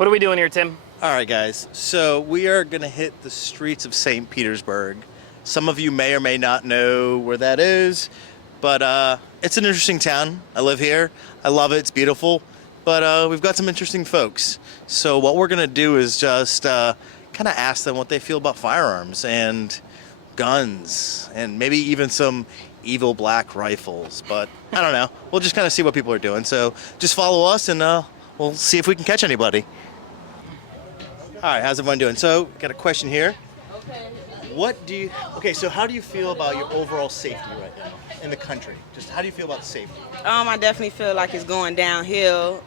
What are we doing here, Tim? All right, guys. So we are going to hit the streets of St. Petersburg. Some of you may or may not know where that is, but it's an interesting town. I live here. I love it. It's beautiful. But we've got some interesting folks. So what we're going to do is just kind of ask them what they feel about firearms and guns and maybe even some evil black rifles. But I don't know. We'll just kind of see what people are doing. So just follow us and we'll see if we can catch anybody. All right, how's everyone doing? So, got a question here. So how do you feel about your overall safety right now in the country? Just how do you feel about safety? I definitely feel like it's going downhill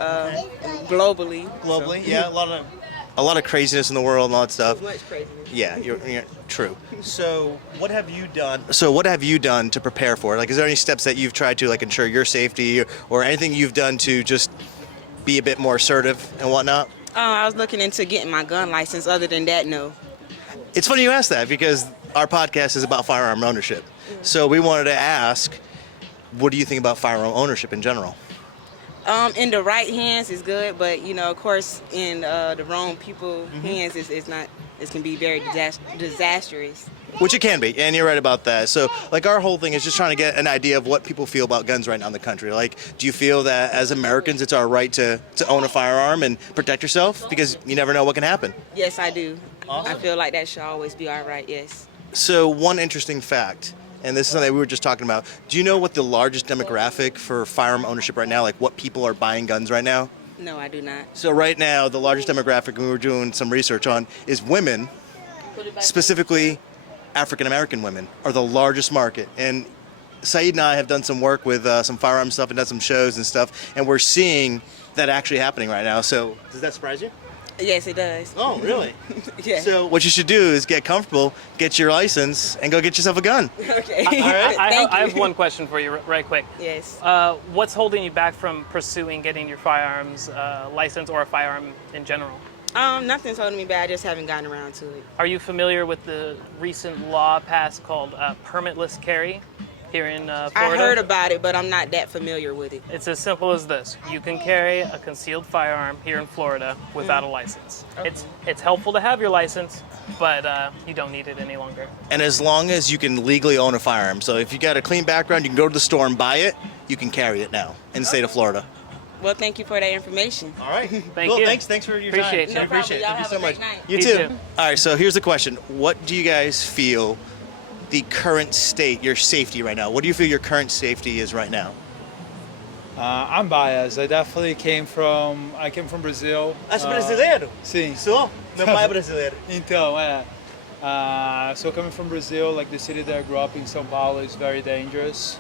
globally. Globally, yeah, a lot of craziness in the world and all that stuff. Too much craziness. Yeah, you're true. So, what have you done to prepare for it? Like, is there any steps that you've tried to ensure your safety, or anything you've done to just be a bit more assertive and whatnot? I was looking into getting my gun license. Other than that, no. It's funny you ask that because our podcast is about firearm ownership. So we wanted to ask, what do you think about firearm ownership in general? In the right hands is good, but of course, in the wrong people's hands, it can be very disastrous. Which it can be, and you're right about that. So, our whole thing is just trying to get an idea of what people feel about guns right now in the country. Do you feel that as Americans it's our right to own a firearm and protect yourself? Because you never know what can happen. Yes, I do. Awesome. I feel like that should always be our right, yes. So, one interesting fact, and this is something we were just talking about, do you know what the largest demographic for firearm ownership right now, what people are buying guns right now? No, I do not. So right now, the largest demographic we were doing some research on is women, specifically African American women are the largest market. And Saeed and I have done some work with some firearm stuff and done some shows and stuff, and we're seeing that actually happening right now. So does that surprise you? Yes, it does. Oh, really? Yeah. So what you should do is get comfortable, get your license, and go get yourself a gun. Okay. All right. Thank you. I have one question for you right quick. Yes. What's holding you back from pursuing getting your firearms license or a firearm in general? Nothing's holding me back. I just haven't gotten around to it. Are you familiar with the recent law passed called permitless carry here in Florida? I heard about it, but I'm not that familiar with it. It's as simple as this. You can carry a concealed firearm here in Florida without a license. Okay. It's helpful to have your license, but you don't need it any longer. And as long as you can legally own a firearm. So if you got a clean background, you can go to the store and buy it, you can carry it now in the state of Florida. Well, thank you for that information. All right. Thank you. Thanks for your Appreciate time. you. I appreciate it. Y'all Thank you so have a much. great night. You You too. too. All right, so here's the question. What do you guys feel the current state, your safety right now? What do you feel your current safety is right now? I'm biased. I came from Brazil. brasileiro? Sim. Sou. Meu pai é brasileiro. Então, so coming from Brazil, the city that I grew up in, São Paulo, is very dangerous.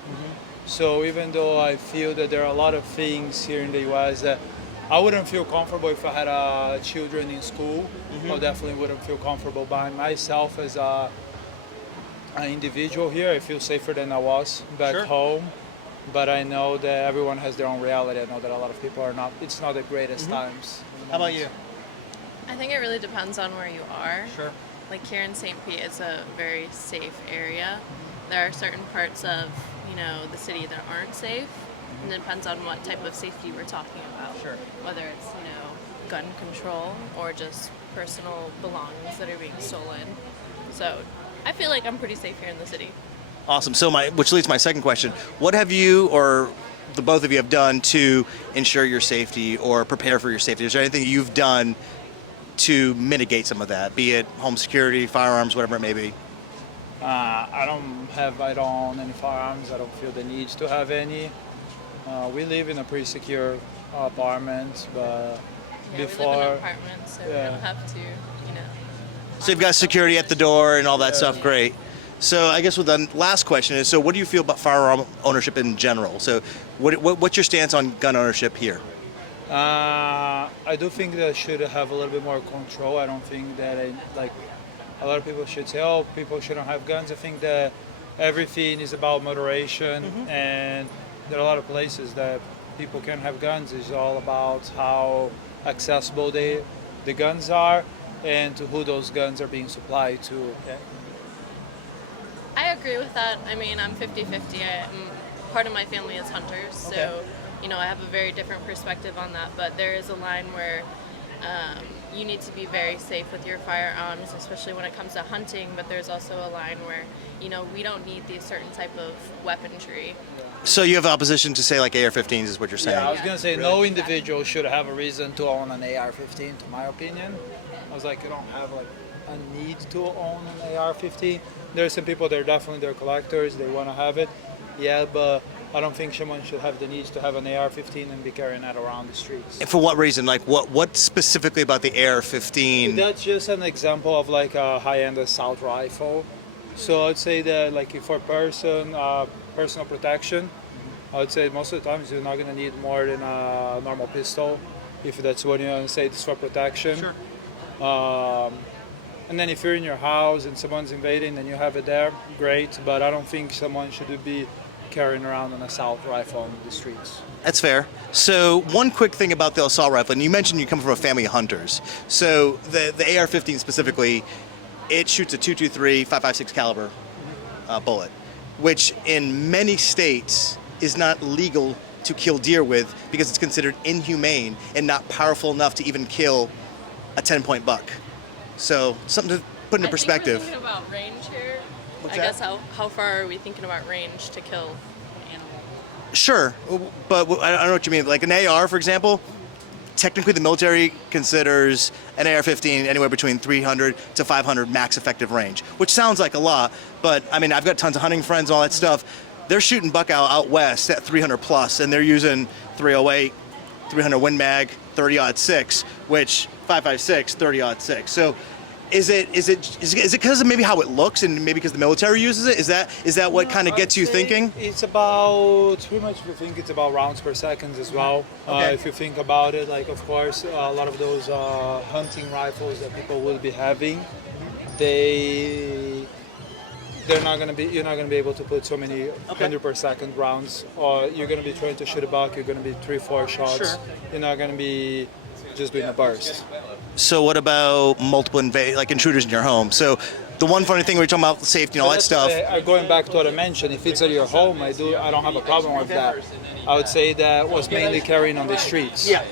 So even though I feel that there are a lot of things here in the U.S. that I wouldn't feel comfortable if I had children in school, I definitely wouldn't feel comfortable by myself as an individual here. I feel safer than I was back home. But I know that everyone has their own reality. I know that a lot of people are not, it's not the greatest times. How about you? I think it really depends on where you are. Sure. Like here in St. Pete, it's a very safe area. There are certain parts of, the city that aren't safe, and it depends on what type of safety we're talking about. Sure. Whether it's, gun control or just personal belongings that are being stolen. So I feel like I'm pretty safe here in the city. Awesome. So which leads to my second question. What have you or the both of you have done to ensure your safety or prepare for your safety? Is there anything you've done to mitigate some of that, be it home security, firearms, whatever it may be? I don't own any firearms. I don't feel the need to have any. We live in a pretty secure apartment, but We live in an apartment, so we Yeah. don't have to, So you've got security at the door and all that stuff. Great. So I guess the last question is, so what do you feel about firearm ownership in general? So what's your stance on gun ownership here? I do think that I should have a little bit more control. I don't think that a lot of people should say, oh, people shouldn't have guns. I think that everything is about moderation, and there are a lot of places that people can have guns. It's all about how accessible the guns are and to who those guns are being supplied to. Okay? I agree with that. I mean, I'm 50-50. Part of my family is hunters, so I have a very different perspective on that. But there is a line where you need to be very safe with your firearms, especially when it comes to hunting, but there's also a line where, we don't need these certain type of weaponry. So you have opposition to say like AR-15s is what you're saying? Yeah, I was gonna say no individual should have a reason to own an AR-15, to my opinion. I was like, you don't have like a need to own an AR-15. There are some people that are definitely they're collectors, they want to have it. Yeah, but I don't think someone should have the need to have an AR-15 and be carrying that around the streets. And for what reason? Like what specifically about the AR-15? That's just an example of like a high-end assault rifle. So I'd say that like for personal protection, I would say most of the times you're not going to need more than a normal pistol, if that's what you want to say. It's for protection. Sure. And then if you're in your house and someone's invading and you have it there, great. But I don't think someone should be carrying around an assault rifle on the streets. That's fair. So one quick thing about the assault rifle, and you mentioned you come from a family of hunters. So the AR-15 specifically, it shoots a .223 .556 caliber bullet, which in many states is not legal to kill deer with because it's considered inhumane and not powerful enough to even kill a 10-point buck. So something to put into perspective. I think we're thinking about range here. What's I that? guess how far are we thinking about range to kill an animal? Sure, but I don't know what you mean. Like an AR, for example, technically the military considers an AR-15 anywhere between 300 to 500 max effective range, which sounds like a lot, but I mean, I've got tons of hunting friends, all that stuff. They're shooting buck out west at 300 plus, and they're using 308, 300 Win Mag, 30-06, which 556, 30-06. So is it because of maybe how it looks and maybe because the military uses it? Is that what kind of gets you thinking? It's about pretty much. If you think it's about rounds per second as well. Okay. If you think about it, like of course a lot of those hunting rifles that people will be having, they're not gonna be. You're not gonna be able to put so many 100 per second rounds, or you're gonna be trying to shoot a buck. You're gonna be 3-4 shots. Sure. You're not gonna be just doing a burst. So what about multiple intruders in your home? So the one funny thing we were talking about safety and all that stuff. Going back to what I mentioned, if it's at your home, I don't have a problem with that. I would say that was mainly carrying on the streets. Yeah.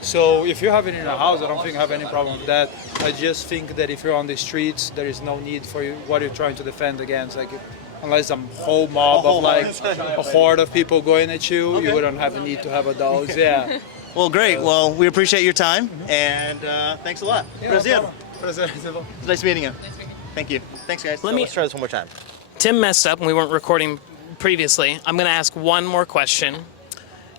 So if you have it in your house, I don't think I have any problem with that. I just think that if you're on the streets, there is no need for you what you're trying to defend against. Like, unless a whole mob of like a horde of people going at you, you wouldn't have a need to have a dog. Yeah. Well, great. Well, we appreciate your time, and thanks a lot. Yeah, Prazer. no It's nice meeting you. Thank you. Thanks, guys. Let me- Let's try this one more time. Tim messed up and we weren't recording previously. I'm going to ask one more question.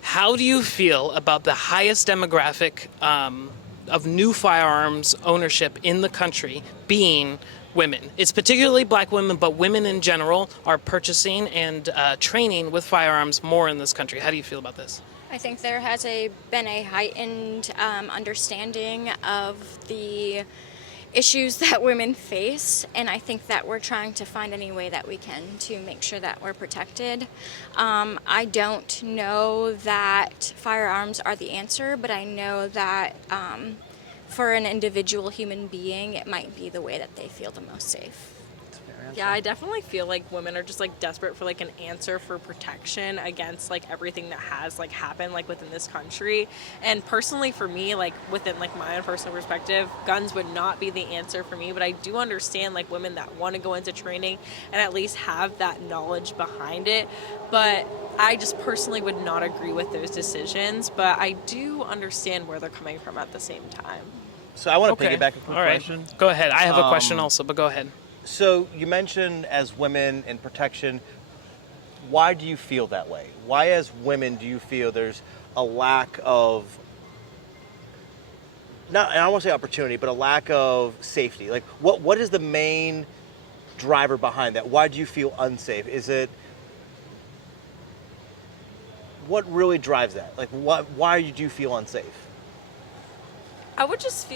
How do you feel about the highest demographic of new firearms ownership in the country being women? It's particularly black women, but women in general are purchasing and training with firearms more in this country. How do you feel about this? I think there has been a heightened understanding of the issues that women face, and I think that we're trying to find any way that we can to make sure that we're protected. I don't know that firearms are the answer, but I know that for an individual human being, it might be the way that they feel the most safe. Yeah, I definitely feel like women are just like desperate for like an answer for protection against like everything that has like happened like within this country. And personally for me, like within like my own personal perspective, guns would not be the answer for me, but I do understand like women that want to go into training and at least have that knowledge behind it. But I just personally would not agree with those decisions, but I do understand where they're coming from at the same time. So I want to Okay. piggyback a quick All right. question. Go ahead. I have a question also, but go ahead. So you mentioned as women in protection, why do you feel that way? Why as women do you feel there's a lack of, not, and I don't want to say opportunity, but a lack of safety? Like what is the main driver behind that? Why do you feel unsafe? Is it, what really drives that? Like why do you feel unsafe? I would just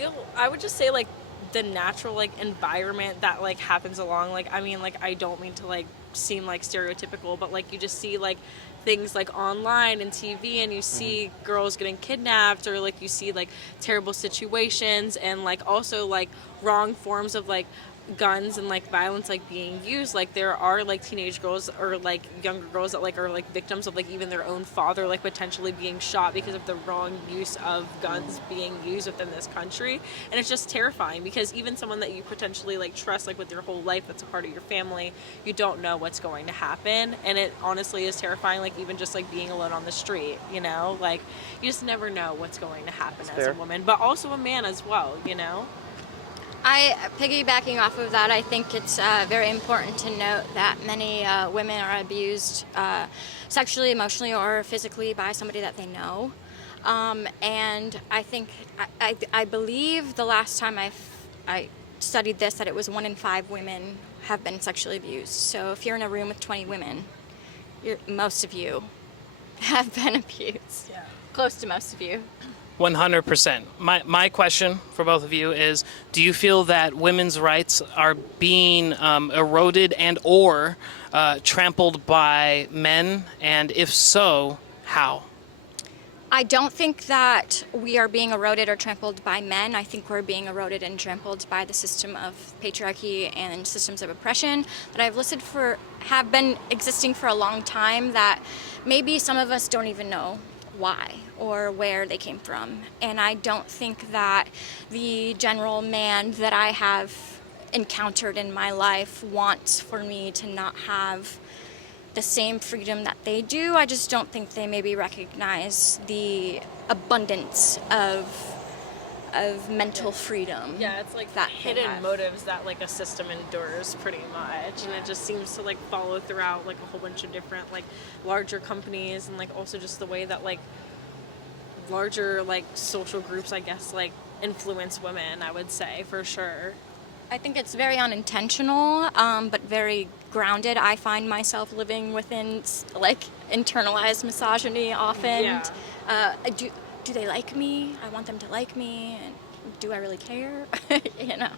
say like the natural like environment that like happens along, like I mean, like I don't mean to like seem like stereotypical, but like you just see like things like online and TV, and you see girls getting kidnapped, or like you see like terrible situations, and like also like wrong forms of like guns and like violence like being used, like there are like teenage girls or like younger girls that like are like victims of like even their own father like potentially being shot because of the wrong use of guns being used within this country. And it's just terrifying because even someone that you potentially like trust like with your whole life, that's a part of your family, you don't know what's going to happen. And it honestly is terrifying, like even just like being alone on the street, you know, like you just never know what's going to happen as fair. a woman, but also a man as well, you know. Piggybacking off of that, I think it's very important to note that many women are abused sexually, emotionally, or physically by somebody that they know. And I think, I believe the last time I studied this, that it was 1 in 5 women have been sexually abused. So if you're in a room with 20 women, most of you have been abused. Yeah. Close to most of you. 100%. My question for both of you is, do you feel that women's rights are being eroded and or trampled by men? And if so, how? I don't think that we are being eroded or trampled by men. I think we're being eroded and trampled by the system of patriarchy and systems of oppression that I've listed have been existing for a long time, that maybe some of us don't even know why or where they came from. And I don't think that the general man that I have encountered in my life wants for me to not have the same freedom that they do. I just don't think they maybe recognize the abundance of mental freedom. Yeah, it's like that hidden motives that like a system endures pretty much, and it just seems to like follow throughout like a whole bunch of different like larger companies, and like also just the way that like larger like social groups, I guess, like influence women, I would say, for sure. I think it's very unintentional, but very grounded. I find myself living within like internalized misogyny often. Yeah. Do they like me? I want them to like me. And do I really care? You know.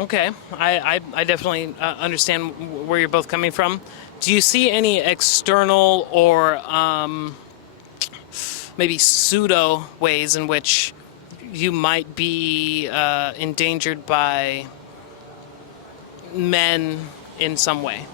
Okay, I definitely understand where you're both coming from. Do you see any external or maybe pseudo ways in which you might be endangered by men in some way?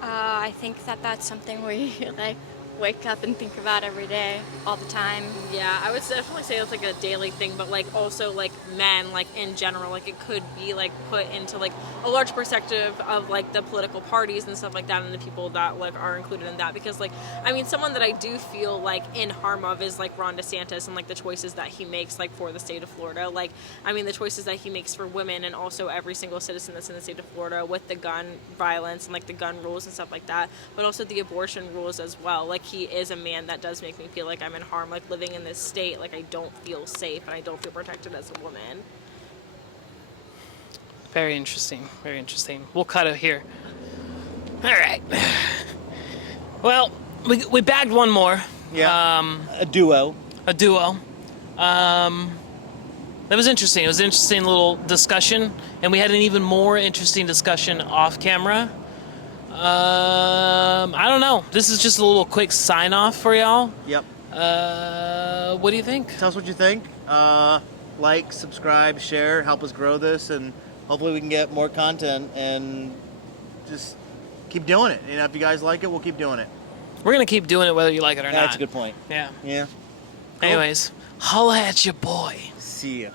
I think that that's something we like wake up and think about every day, all the time. Yeah, I would definitely say it's like a daily thing, but like also like men, like in general, like it could be like put into like a large perspective of like the political parties and stuff like that, and the people that like are included in that. Because like, I mean, someone that I do feel like in harm of is like Ron DeSantis and like the choices that he makes like for the state of Florida. Like, I mean, the choices that he makes for women and also every single citizen that's in the state of Florida with the gun violence and like the gun rules and stuff like that, but also the abortion rules as well. Like, he is a man that does make me feel like I'm in harm, like living in this state, like I don't feel safe and I don't feel protected as a woman. Very interesting. Very interesting. We'll cut it here. All right. Well, we bagged one more. Yeah. A duo. A duo. That was interesting. It was an interesting little discussion, and we had an even more interesting discussion off camera. I don't know. This is just a little quick sign off for y'all. Yep. What do you think? Tell us what you think. Like, subscribe, share, help us grow this, and hopefully we can get more content and just keep doing it. You know, if you guys like it, we'll keep doing it. We're gonna keep doing it whether you like it or not. That's a good point. Yeah. Yeah. Anyways, holla at your boy. See ya.